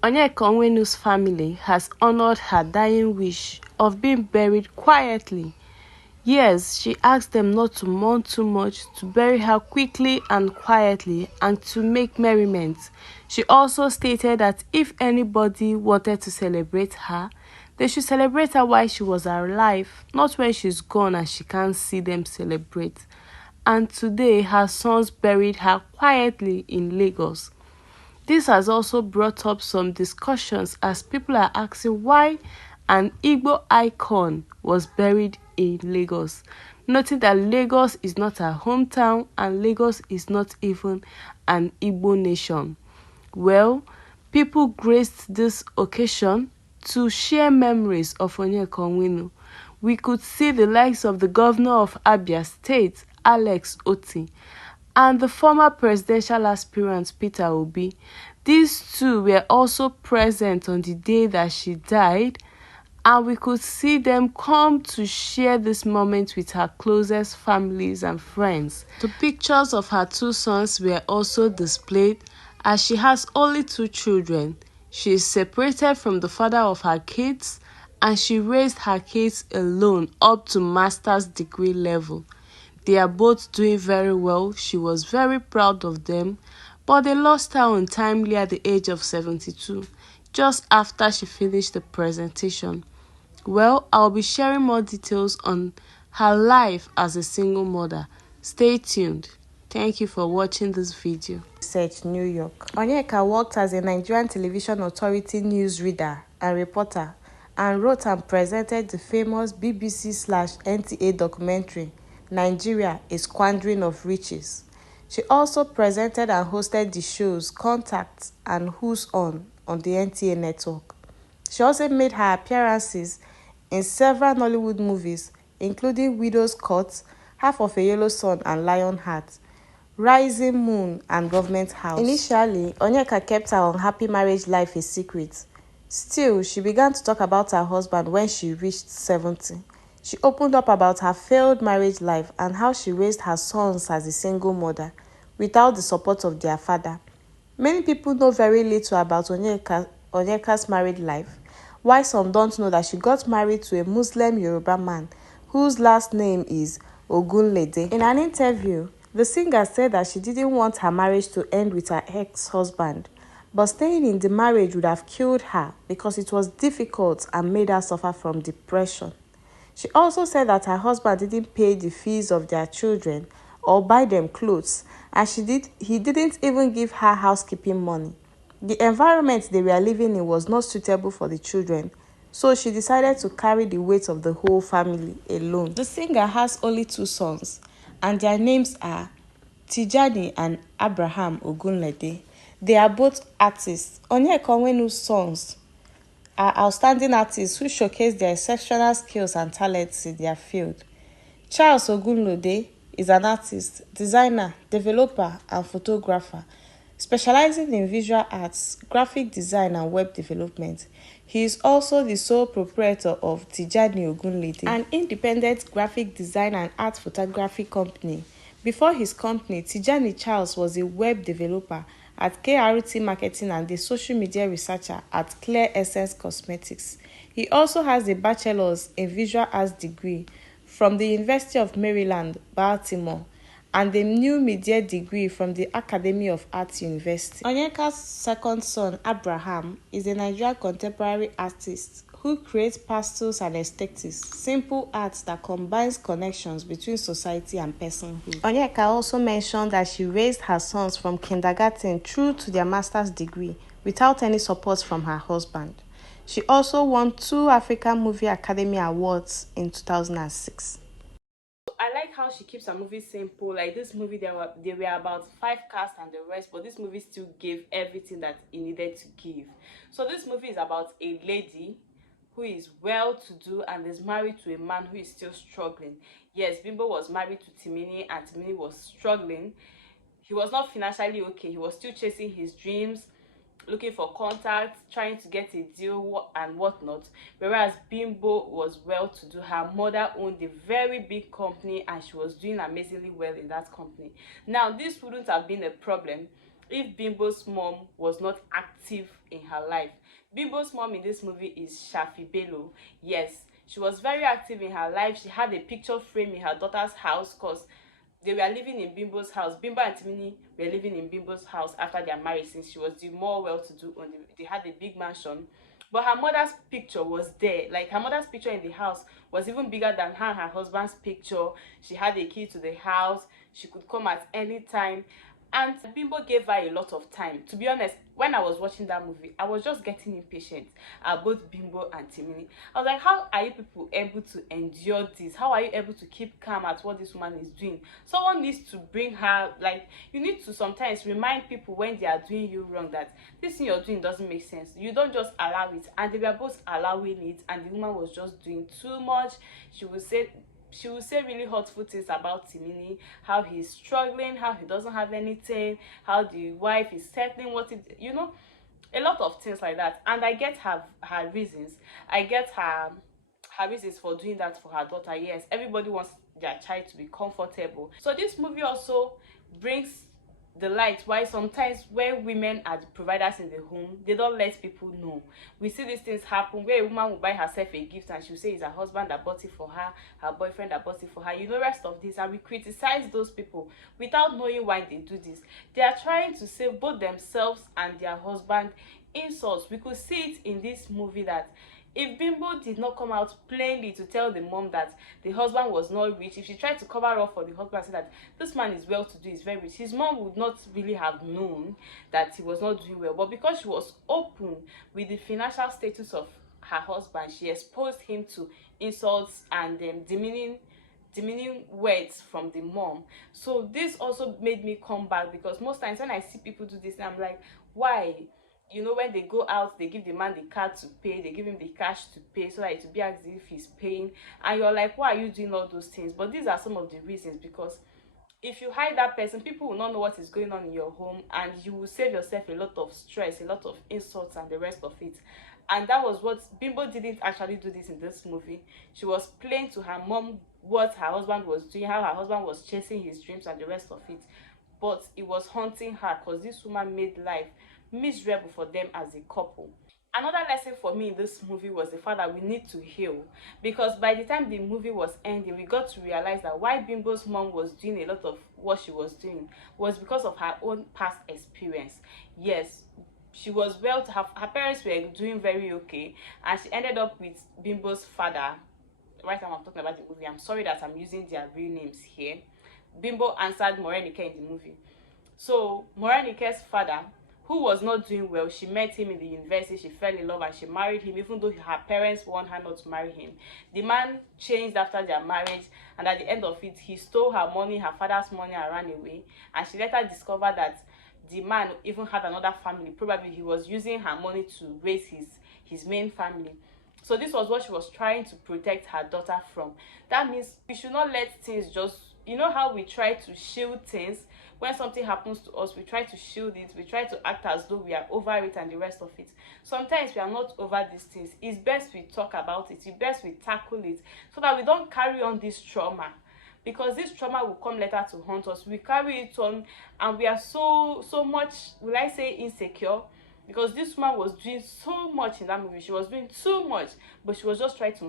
Onyeka Onwenu's family has honored her dying wish of being buried quietly. Yes, she asked them not to mourn too much, to bury her quickly and quietly, and to make merriment. She also stated that if anybody wanted to celebrate her, they should celebrate her while she was alive, not when she's gone and she can't see them celebrate. And today, her sons buried her quietly in Lagos. This has also brought up some discussions as people are asking why an IGBO icon was buried in Lagos, noting that Lagos is not her hometown and Lagos is not even an Igbo nation. Well, people graced this occasion to share memories of Onyeka Onwenu. We could see the likes of the governor of Abia State, Alex Otti, and the former presidential aspirant Peter Obi. These two were also present on the day that she died, and we could see them come to share this moment with her closest families and friends. The pictures of her two sons were also displayed, as she has only two children. She is separated from the father of her kids, and she raised her kids alone up to master's degree level. They are both doing very well. She was very proud of them, but they lost her untimely at the age of 72, just after she finished the presentation. Well, I'll be sharing more details on her life as a single mother. Stay tuned. Thank you for watching this video. Research, New York. Onyeka worked as a Nigerian Television Authority newsreader and reporter, and wrote and presented the famous BBC/NTA documentary, Nigeria, A Squandering of Riches. She also presented and hosted the shows Contact and Who's On the NTA network. She also made her appearances in several Nollywood movies, including Widow's Court, Half of a Yellow Sun and Lionheart, Rising Moon and Government House. Initially, Onyeka kept her unhappy marriage life a secret. Still, she began to talk about her husband when she reached 70. She opened up about her failed marriage life and how she raised her sons as a single mother without the support of their father. Many people know very little about Onyeka's married life, while some don't know that she got married to a Muslim Yoruba man whose last name is Ogunlede. In an interview, the singer said that she didn't want her marriage to end with her ex-husband, but staying in the marriage would have killed her because it was difficult and made her suffer from depression. She also said that her husband didn't pay the fees of their children or buy them clothes, and he didn't even give her housekeeping money. The environment they were living in was not suitable for the children, so she decided to carry the weight of the whole family alone. The singer has only two sons, and their names are Tijani and Abraham Ogunlede. They are both artists. Onyeka Onwenu's sons are outstanding artists who showcase their exceptional skills and talents in their field. Charles Ogunlede is an artist, designer, developer, and photographer, specializing in visual arts, graphic design, and web development. He is also the sole proprietor of Tijani Ogunlede, an independent graphic design and art photography company. Before his company, Tijani Charles was a web developer at KRT Marketing and a social media researcher at Clear Essence Cosmetics. He also has a bachelor's in visual arts degree from the University of Maryland, Baltimore, and a new media degree from the Academy of Arts University. Onyeka's second son, Abraham, is a Nigerian contemporary artist who creates pastels and aesthetics, simple art that combines connections between society and personhood. Onyeka also mentioned that she raised her sons from kindergarten through to their master's degree without any support from her husband. She also won 2 African Movie Academy Awards in 2006. I like how she keeps her movies simple. Like this movie, they were about 5 cast and the rest, but this movie still gave everything that it needed to give. So this movie is about a lady who is well-to-do and is married to a man who is still struggling. Yes, Bimbo was married to Timini and Timini was struggling. He was not financially okay. He was still chasing his dreams, looking for contacts, trying to get a deal and whatnot. Whereas Bimbo was well-to-do. Her mother owned a very big company and she was doing amazingly well in that company. Now, this wouldn't have been a problem if Bimbo's mom was not active in her life. Bimbo's mom in this movie is Shafi Bello. Yes, she was very active in her life. She had a picture frame in her daughter's house because they were living in Bimbo's house. Bimbo and Timini were living in Bimbo's house after their marriage, since she was the more well-to-do and they had a big mansion. But her mother's picture was there. Like, her mother's picture in the house was even bigger than her and her husband's picture. She had a key to the house. She could come at any time. And Bimbo gave her a lot of time. To be honest, when I was watching that movie, I was just getting impatient at both Bimbo and Timini. I was like, how are you people able to endure this? How are you able to keep calm at what this woman is doing? Someone needs to bring her, like, you need to sometimes remind people when they are doing you wrong that this thing you're doing doesn't make sense. You don't just allow it. And they were both allowing it, and the woman was just doing too much. She would say really hurtful things about Timini, how he's struggling, how he doesn't have anything, how the wife is settling what it, a lot of things like that. And I get her reasons. I get her reasons for doing that for her daughter. Yes, everybody wants their child to be comfortable. So this movie also brings the light why sometimes when women are the providers in the home, they don't let people know. We see these things happen where a woman will buy herself a gift and she'll say it's her husband that bought it for her, her boyfriend that bought it for her, rest of this. And we criticize those people without knowing why they do this. They are trying to save both themselves and their husband insults. We could see it in this movie that if Bimbo did not come out plainly to tell the mom that the husband was not rich, if she tried to cover up for the husband and say that this man is well-to-do, is very rich, his mom would not really have known that he was not doing well. But because she was open with the financial status of her husband, she exposed him to insults and demeaning words from the mom. So this also made me come back, because most times when I see people do this, I'm like, why? When they go out, they give the man the card to pay, they give him the cash to pay so that it will be as if he's paying, and you're like, why are you doing all those things? But these are some of the reasons, because if you hide that person, people will not know what is going on in your home, and you will save yourself a lot of stress, a lot of insults and the rest of it. And that was what Bimbo didn't actually do this in this movie. She was playing to her mom what her husband was doing, how her husband was chasing his dreams and the rest of it. But it was haunting her because this woman made life miserable for them as a couple. Another lesson for me in this movie was the fact that we need to heal, because by the time the movie was ending, we got to realize that why Bimbo's mom was doing a lot of what she was doing was because of her own past experience. Yes, she was well to have, her parents were doing very okay, and she ended up with Bimbo's father. Right now I'm talking about the movie, I'm sorry that I'm using their real names here. Bimbo answered Morenike in the movie. So Morenike's father, who was not doing well, she met him in the university, she fell in love and she married him, even though her parents warned her not to marry him. The man changed after their marriage, and at the end of it, he stole her money, her father's money, and ran away. And she later discovered that the man even had another family. Probably he was using her money to raise his main family. So this was what she was trying to protect her daughter from. That means we should not let things just, how we try to shield things. When something happens to us, we try to shield it, we try to act as though we are over it and the rest of it. Sometimes we are not over these things. It's best we talk about it, it's best we tackle it, so that we don't carry on this trauma, because this trauma will come later to haunt us. We carry it on, and we are so much, will I say, insecure, because this woman was doing so much in that movie. She was doing too much, but she was just trying to